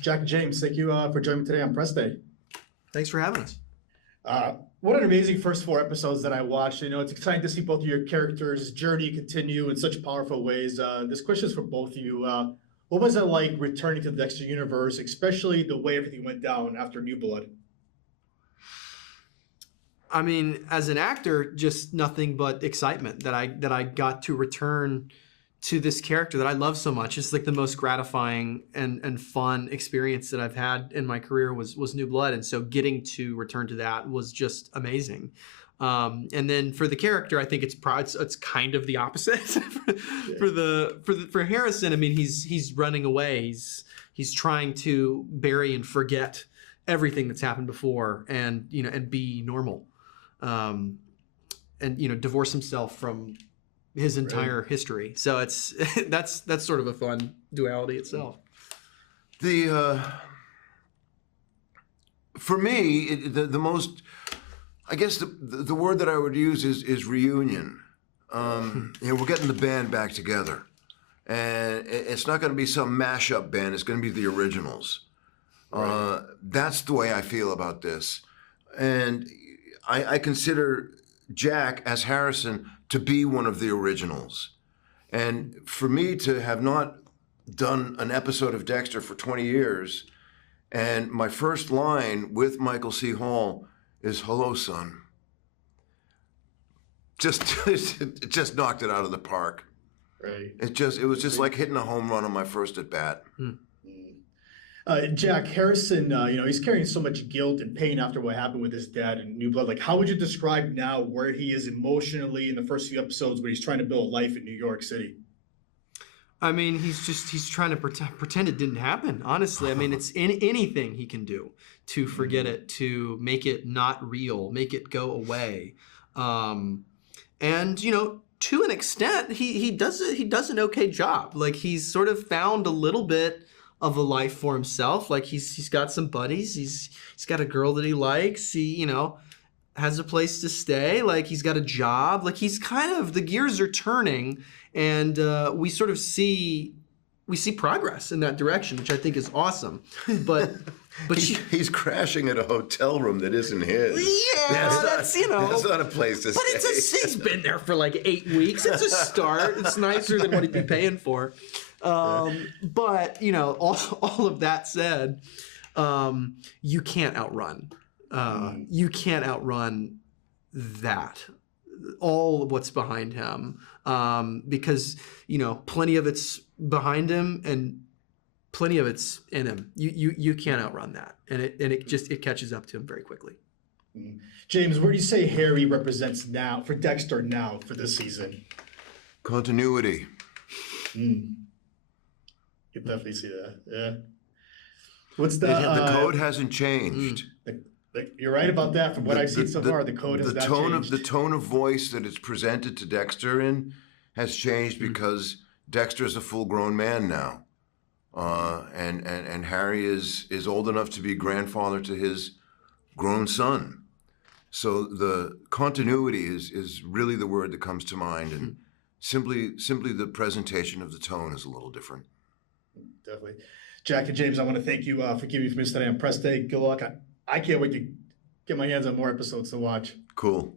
Jack and James, thank you for joining me today on Press Day. Thanks for having us. What an amazing first 4 episodes that I watched. You know, it's exciting to see both of your characters' journey continue in such powerful ways. This question is for both of you. What was it like returning to the Dexter universe, especially the way everything went down after New Blood? I mean, as an actor, just nothing but excitement that I got to return to this character that I love so much. It's like the most gratifying and fun experience that I've had in my career was New Blood. And so getting to return to that was just amazing. And then for the character, I think it's kind of the opposite for Harrison. I mean, he's running away. He's trying to bury and forget everything that's happened before and be normal. And divorce himself from his entire history. So that's sort of a fun duality itself. For me, the most, I guess the word that I would use is reunion. We're getting the band back together, and it's not going to be some mashup band. It's going to be the originals. Right. That's the way I feel about this, and I consider Jack as Harrison to be one of the originals. And for me to have not done an episode of Dexter for 20 years, and my first line with Michael C. Hall is, "Hello, son." It just knocked it out of the park. Right. It was just like hitting a home run on my first at bat. Jack, Harrison, he's carrying so much guilt and pain after what happened with his dad in New Blood. Like, how would you describe now where he is emotionally in the first few episodes when he's trying to build a life in New York City? I mean, he's trying to pretend it didn't happen, honestly. I mean, it's anything he can do to forget it, to make it not real, make it go away. And, to an extent, he does an okay job. Like, he's sort of found a little bit of a life for himself. Like, he's got some buddies. He's got a girl that he likes. He, has a place to stay. Like, he's got a job. Like, he's kind of, the gears are turning, and we sort of see progress in that direction, which I think is awesome. But he's crashing at a hotel room that isn't his. Yeah, that's not a place to stay. But he's been there for like 8 weeks. It's a start. It's nicer than what he'd be paying for. But all of that said, you can't outrun. You can't outrun that. All of what's behind him, because plenty of it's behind him and plenty of it's in him. You can't outrun that, and it catches up to him very quickly. James, where do you say Harry represents now for Dexter now for this season? Continuity. You can definitely see that. Yeah. What's the code hasn't changed. You're right about that. From what I've seen so far, the code has not changed. The tone of voice that it's presented to Dexter in has changed because Dexter's a full-grown man now, and Harry is old enough to be grandfather to his grown son. So the continuity is really the word that comes to mind, and simply the presentation of the tone is a little different. Definitely. Jack and James, I want to thank you for giving me today on Press Day. Good luck. I can't wait to get my hands on more episodes to watch. Cool.